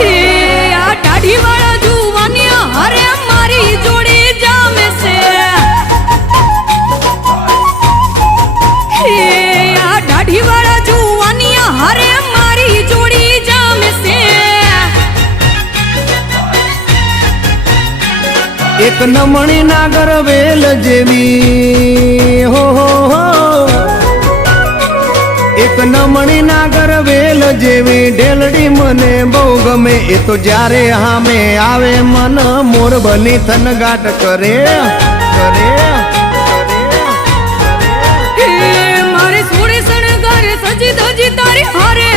હે આ દાઢી વાળા જુવાનિયા હારે મારી જોડી જામે છે હે આ દાઢી વાળા જુવાનિયા હારે મારી જોડી જામે છે એક નમણી નાગર વેલ જેવી હો એક નમણી નાગર વેલ જેવી ઢેલડી મને બહુ ગમે એ તો જ્યારે હામે આવે મન મોર બની થનગાટ કરે કરે હે મારી સોળે શણગાર સજી ધજી તારી હારે